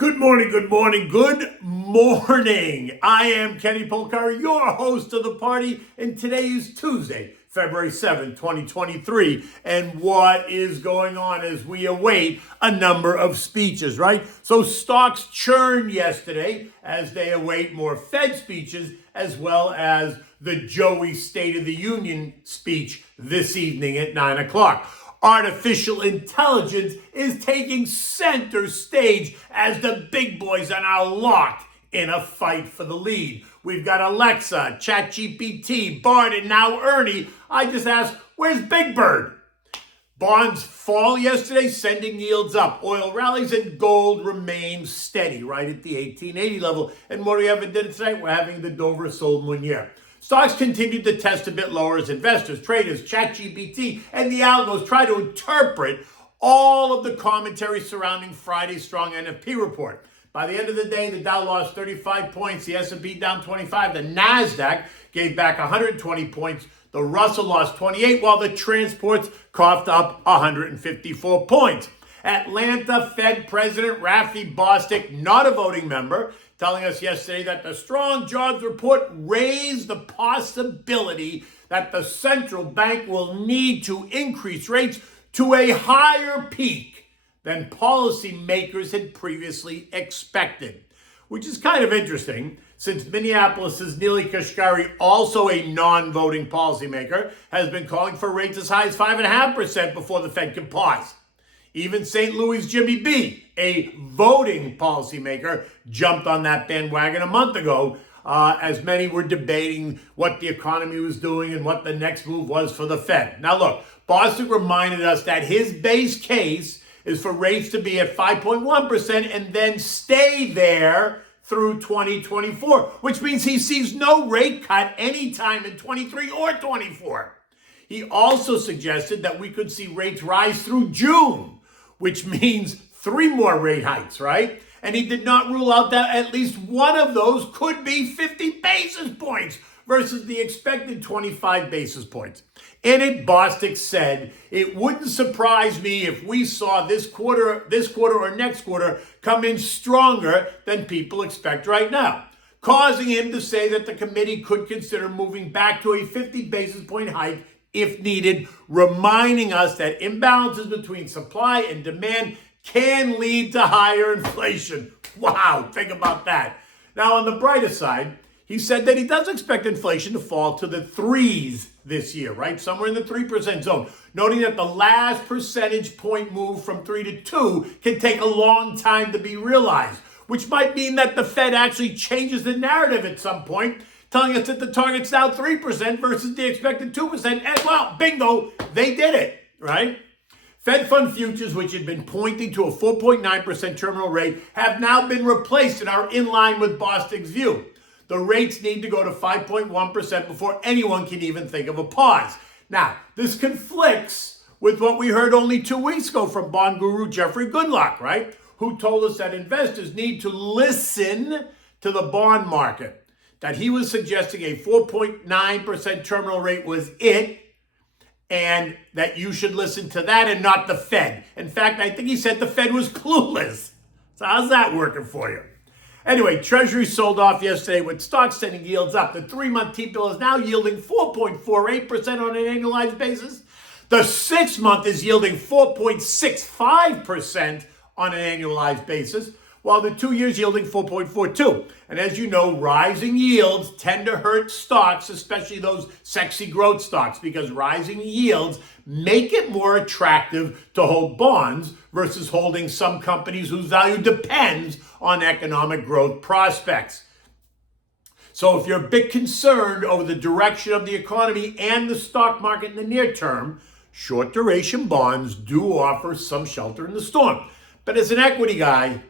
Good morning, good morning, good morning. I am Kenny Polcari, your host of the party, and today is Tuesday, February 7th, 2023. And what is going on as we await a number of speeches, right? So stocks churned yesterday as they await more Fed speeches, as well as the Joey State of the Union speech this evening at 9 o'clock. Artificial intelligence is taking center stage as the big boys are now locked in a fight for the lead. We've got Alexa, ChatGPT, Bard, and now Ernie. I just asked, where's Big Bird? Bonds fall yesterday, sending yields up. Oil rallies and gold remains steady right at the 1880 level. And what do we have at dinner tonight? We're having the Dover Sol Meunier. Stocks continued to test a bit lower as investors, traders, ChatGPT, and the algos try to interpret all of the commentary surrounding Friday's strong NFP report. By the end of the day, the Dow lost 35 points, the S&P down 25, the NASDAQ gave back 120 points, the Russell lost 28, while the transports coughed up 154 points. Atlanta Fed President Rafi Bostic, not a voting member, telling us yesterday that the strong jobs report raised the possibility that the central bank will need to increase rates to a higher peak than policymakers had previously expected, which is kind of interesting since Minneapolis's Neely, also a non-voting policymaker, has been calling for rates as high as 5.5% before the Fed can pause. Even St. Louis' Jimmy B, a voting policymaker, jumped on that bandwagon a month ago as many were debating what the economy was doing and what the next move was for the Fed. Now look, Bostic reminded us that his base case is for rates to be at 5.1% and then stay there through 2024, which means he sees no rate cut anytime in 23 or 24. He also suggested that we could see rates rise through June, which means 3 more rate hikes, right? And he did not rule out that at least one of those could be 50 basis points versus the expected 25 basis points. In it, Bostic said, it wouldn't surprise me if we saw this quarter or next quarter come in stronger than people expect right now, causing him to say that the committee could consider moving back to a 50 basis point hike if needed, reminding us that imbalances between supply and demand can lead to higher inflation. Wow, think about that. Now, on the brighter side, he said that he does expect inflation to fall to the 3s this year, right? Somewhere in the 3% zone, noting that the last percentage point move from 3 to 2 can take a long time to be realized, which might mean that the Fed actually changes the narrative at some point, telling us that the target's now 3% versus the expected 2%. And well, bingo, they did it, right? Fed fund futures, which had been pointing to a 4.9% terminal rate, have now been replaced and are in line with Bostic's view. The rates need to go to 5.1% before anyone can even think of a pause. Now, this conflicts with what we heard only 2 weeks ago from bond guru Jeffrey Goodluck, right? Who told us that investors need to listen to the bond market. That he was suggesting a 4.9% terminal rate was it, and that you should listen to that and not the Fed. In fact, I think he said the Fed was clueless. So how's that working for you? Anyway, Treasury sold off yesterday with stocks sending yields up. The 3-month T-bill is now yielding 4.48% on an annualized basis. The 6-month is yielding 4.65% on an annualized basis, while the 2 years yielding 4.42. And as you know, rising yields tend to hurt stocks, especially those sexy growth stocks, because rising yields make it more attractive to hold bonds versus holding some companies whose value depends on economic growth prospects. So if you're a bit concerned over the direction of the economy and the stock market in the near term, short duration bonds do offer some shelter in the storm. But as an equity guy,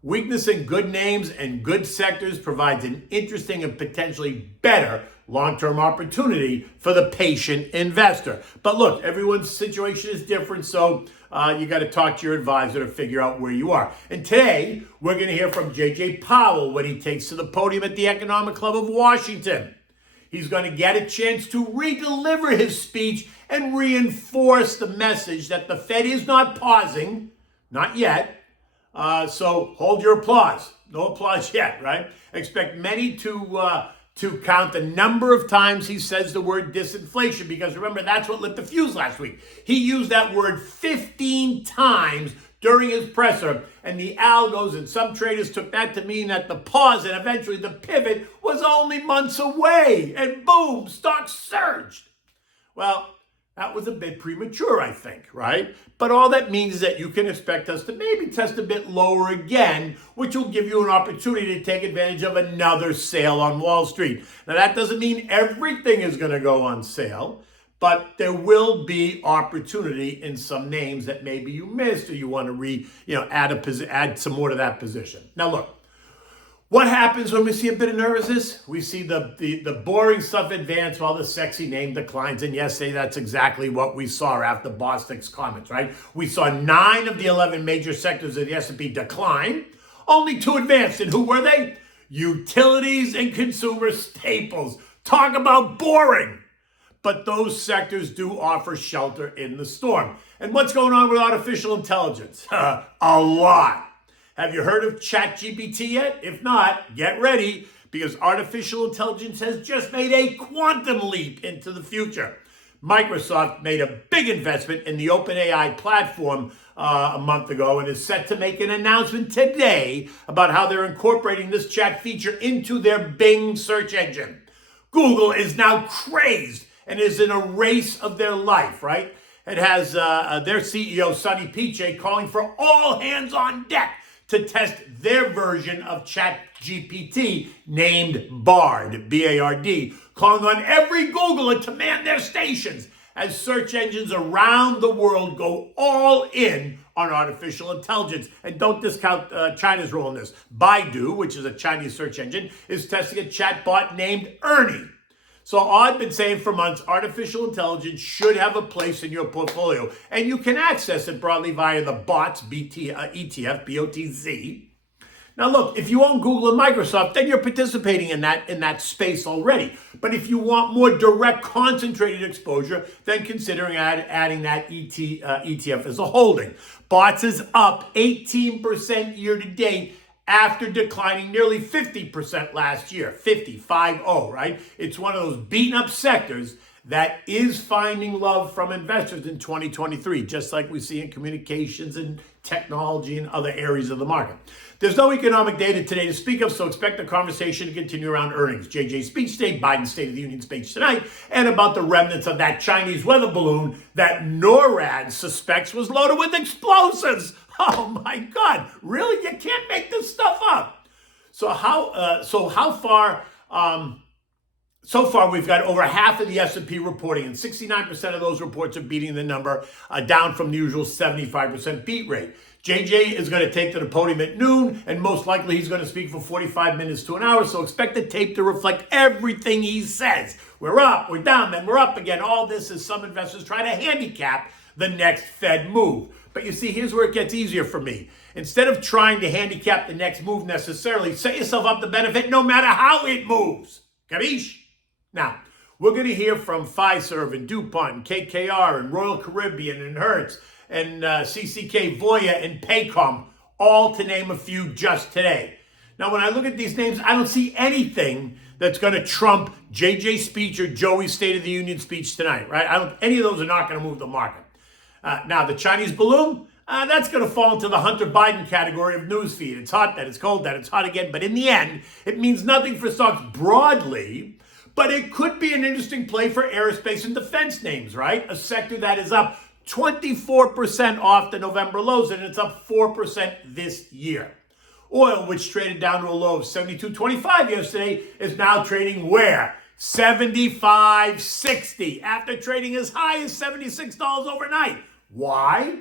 weakness in good names and good sectors provides an interesting and potentially better long-term opportunity for the patient investor. But look, everyone's situation is different, so you got to talk to your advisor to figure out where you are. And today, we're going to hear from J.J. Powell when he takes to the podium at the Economic Club of Washington. He's going to get a chance to re-deliver his speech and reinforce the message that the Fed is not pausing, not yet, So hold your applause. No applause yet, right? Expect many to count the number of times he says the word disinflation, because remember, that's what lit the fuse last week. He used that word 15 times during his presser, and the algos and some traders took that to mean that the pause and eventually the pivot was only months away, and boom, stocks surged. Well, that was a bit premature, I think, right? But all that means is that you can expect us to maybe test a bit lower again, which will give you an opportunity to take advantage of another sale on Wall Street. Now, that doesn't mean everything is going to go on sale, but there will be opportunity in some names that maybe you missed or you want to add some more to that position. Now, look. What happens when we see a bit of nervousness? We see the boring stuff advance while the sexy name declines. And yesterday, that's exactly what we saw after Bostic's comments, right? We saw 9 of the 11 major sectors of the S&P decline, only 2 advanced. And who were they? Utilities and consumer staples. Talk about boring. But those sectors do offer shelter in the storm. And what's going on with artificial intelligence? A lot. Have you heard of ChatGPT yet? If not, get ready, because artificial intelligence has just made a quantum leap into the future. Microsoft made a big investment in the OpenAI platform a month ago and is set to make an announcement today about how they're incorporating this chat feature into their Bing search engine. Google is now crazed and is in a race of their life, right? It has their CEO, Sunny Pichai, calling for all hands on deck to test their version of ChatGPT named Bard, B-A-R-D, calling on every Googler to man their stations as search engines around the world go all in on artificial intelligence. And don't discount China's role in this. Baidu, which is a Chinese search engine, is testing a chatbot named Ernie. So I've been saying for months, artificial intelligence should have a place in your portfolio. And you can access it broadly via the BOTZ, ETF, B-O-T-Z. Now look, if you own Google and Microsoft, then you're participating in that space already. But if you want more direct, concentrated exposure, then considering adding that ETF as a holding. BOTZ is up 18% year to date, after declining nearly 50% last year, 50, right? It's one of those beaten up sectors that is finding love from investors in 2023, just like we see in communications and technology and other areas of the market. There's no economic data today to speak of, so expect the conversation to continue around earnings. JJ's speech today, Biden's State of the Union speech tonight, and about the remnants of that Chinese weather balloon that NORAD suspects was loaded with explosives. Oh my God, really? You can't make this stuff up. So far we've got over half of the S&P reporting, and 69% of those reports are beating the number, down from the usual 75% beat rate. JJ is going to take to the podium at noon, and most likely he's going to speak for 45 minutes to an hour, so expect the tape to reflect everything he says. We're up, we're down, then we're up again. All this as some investors try to handicap the next Fed move. But you see, here's where it gets easier for me. Instead of trying to handicap the next move necessarily, set yourself up to benefit no matter how it moves. Capiche? Now, we're going to hear from Fiserv and DuPont and KKR and Royal Caribbean and Hertz and CCK, Voya and Paycom, all to name a few just today. Now, when I look at these names, I don't see anything that's going to trump JJ's speech or Joey's State of the Union speech tonight, right? Any of those are not going to move the market. Now, the Chinese balloon, that's going to fall into the Hunter Biden category of newsfeed. It's hot, then it's cold, then it's hot again. But in the end, it means nothing for stocks broadly, but it could be an interesting play for aerospace and defense names, right? A sector that is up 24% off the November lows, and it's up 4% this year. Oil, which traded down to a low of 72.25 yesterday, is now trading where? 75.60 after trading as high as $76 overnight. Why?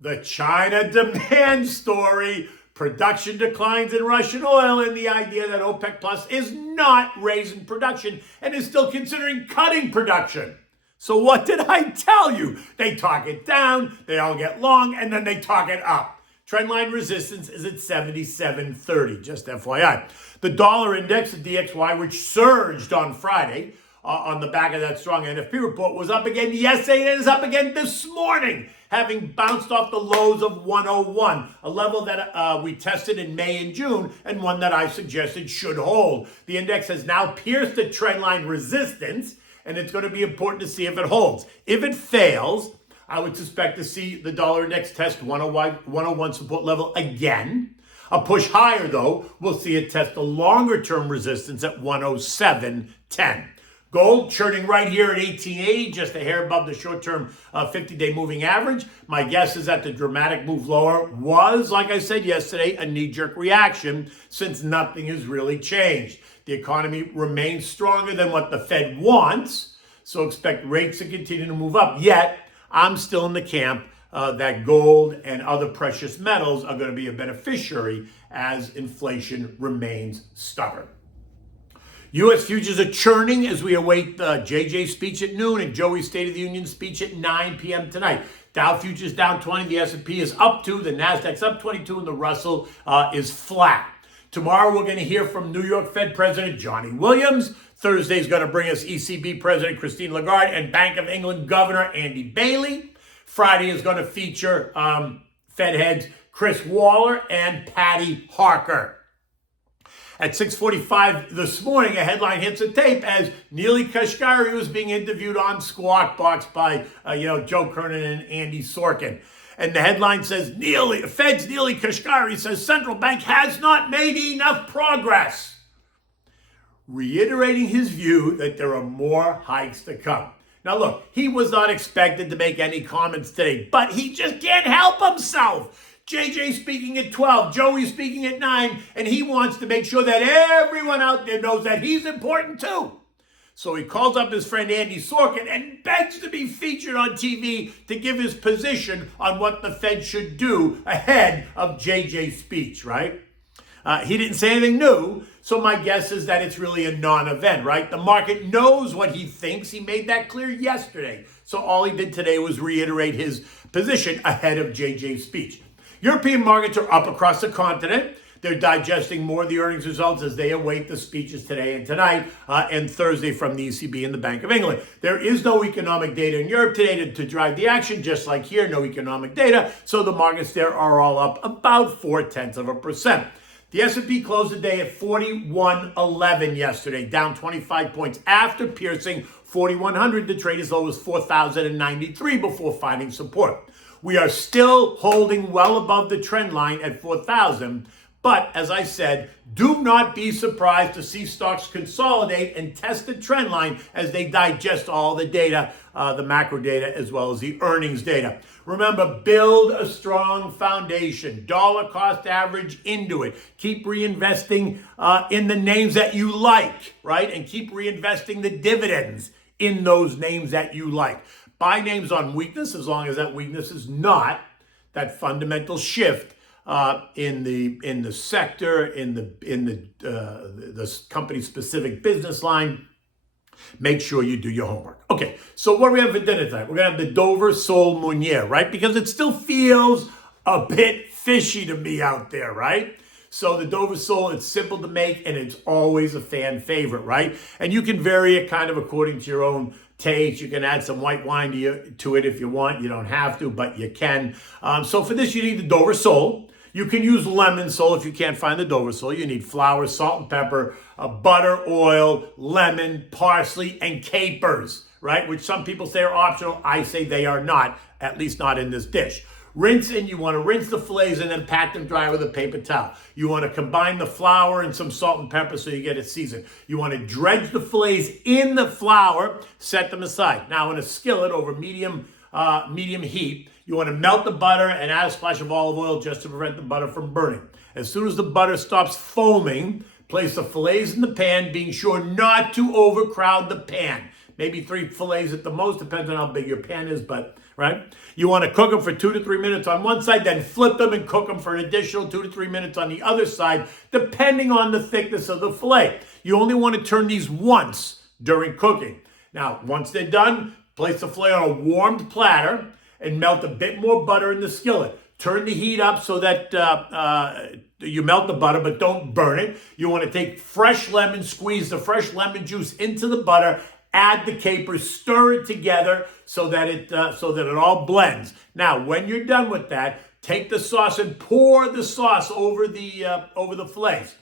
The China demand story, production declines in Russian oil, and the idea that OPEC Plus is not raising production and is still considering cutting production. So what did I tell you? They talk it down, they all get long, and then they talk it up. Trendline resistance is at 77.30, just FYI. The dollar index, the DXY, which surged on Friday on the back of that strong NFP report, was up again yesterday and is up again this morning. having bounced off the lows of 101, a level that we tested in May and June, and one that I suggested should hold. The index has now pierced the trendline resistance, and it's going to be important to see if it holds. If it fails, I would suspect to see the dollar index test 101 support level again. A push higher, though, we'll see it test a longer-term resistance at 107.10. Gold churning right here at 1880, just a hair above the short-term 50-day moving average. My guess is that the dramatic move lower was, like I said yesterday, a knee-jerk reaction since nothing has really changed. The economy remains stronger than what the Fed wants, so expect rates to continue to move up. Yet, I'm still in the camp that gold and other precious metals are going to be a beneficiary as inflation remains stubborn. U.S. futures are churning as we await JJ's speech at noon and Joey's State of the Union speech at 9 p.m. tonight. Dow futures down 20, the S&P is up 2, the Nasdaq's up 22, and the Russell is flat. Tomorrow we're going to hear from New York Fed President Johnny Williams. Thursday's going to bring us ECB President Christine Lagarde and Bank of England Governor Andy Bailey. Friday is going to feature Fed heads Chris Waller and Patty Harker. At 6:45 this morning, a headline hits the tape as Neely was being interviewed on Squawk Box by Joe Kernan and Andy Sorkin. And the headline says, Fed's Neely Kashkari says central bank has not made enough progress, reiterating his view that there are more hikes to come. Now look, he was not expected to make any comments today, but he just can't help himself. JJ speaking at 12, Joey speaking at 9, and he wants to make sure that everyone out there knows that he's important too. So he calls up his friend Andy Sorkin and begs to be featured on TV to give his position on what the Fed should do ahead of JJ's speech, right? He didn't say anything new, so my guess is that it's really a non-event, right? The market knows what he thinks. He made that clear yesterday. So all he did today was reiterate his position ahead of JJ's speech. European markets are up across the continent. They're digesting more of the earnings results as they await the speeches today and tonight and Thursday from the ECB and the Bank of England. There is no economic data in Europe today to drive the action, just like here, no economic data. So the markets there are all up about 0.4%. The S&P closed the day at 4111 yesterday, down 25 points after piercing 4100. The trade as low as 4093 before finding support. We are still holding well above the trend line at 4,000. But as I said, do not be surprised to see stocks consolidate and test the trend line as they digest all the data, the macro data, as well as the earnings data. Remember, build a strong foundation, dollar cost average into it. Keep reinvesting in the names that you like, right? And keep reinvesting the dividends in those names that you like. Buy names on weakness as long as that weakness is not that fundamental shift in the sector, in the company's specific business line. Make sure you do your homework. Okay, so what do we have for dinner tonight? We're going to have the Dover Sole Meunier, right? Because it still feels a bit fishy to me out there, right? So the Dover Sole, it's simple to make, and it's always a fan favorite, right? And you can vary it kind of according to your own taste. You can add some white wine to it if you want. You don't have to, but you can. So for this, you need the Dover Sole. You can use lemon sole if you can't find the Dover Sole. You need flour, salt and pepper, butter, oil, lemon, parsley, and capers, right? Which some people say are optional. I say they are not, at least not in this dish. Rinse, and you want to rinse the fillets and then pat them dry with a paper towel. You want to combine the flour and some salt and pepper so you get it seasoned. You want to dredge the fillets in the flour, set them aside. Now in a skillet over medium heat, you want to melt the butter and add a splash of olive oil just to prevent the butter from burning. As soon as the butter stops foaming, place the fillets in the pan, being sure not to overcrowd the pan. Maybe 3 fillets at the most, depends on how big your pan is, but right? You want to cook them for 2 to 3 minutes on one side, then flip them and cook them for an additional 2 to 3 minutes on the other side, depending on the thickness of the fillet. You only want to turn these once during cooking. Now, once they're done, place the fillet on a warmed platter and melt a bit more butter in the skillet. Turn the heat up so that you melt the butter, but don't burn it. You want to take fresh lemon, squeeze the fresh lemon juice into the butter, Add the capers, stir it together so that it all blends. Now, when you're done with that, take the sauce and pour the sauce over the fillets.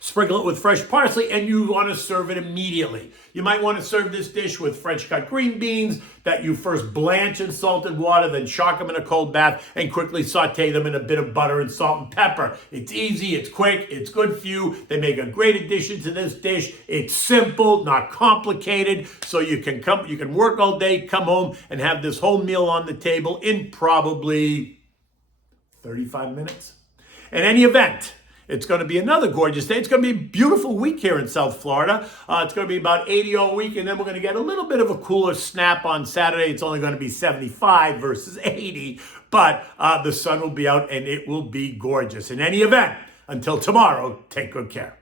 Sprinkle it with fresh parsley, and you want to serve it immediately. You might want to serve this dish with French cut green beans that you first blanch in salted water, then shock them in a cold bath, and quickly saute them in a bit of butter and salt and pepper. It's easy, it's quick, it's good for you. They make a great addition to this dish. It's simple, not complicated, so you can work all day, come home, and have this whole meal on the table in probably 35 minutes. In any event, it's going to be another gorgeous day. It's going to be a beautiful week here in South Florida. It's going to be about 80 all week, and then we're going to get a little bit of a cooler snap on Saturday. It's only going to be 75 versus 80, but the sun will be out, and it will be gorgeous. In any event, until tomorrow, take good care.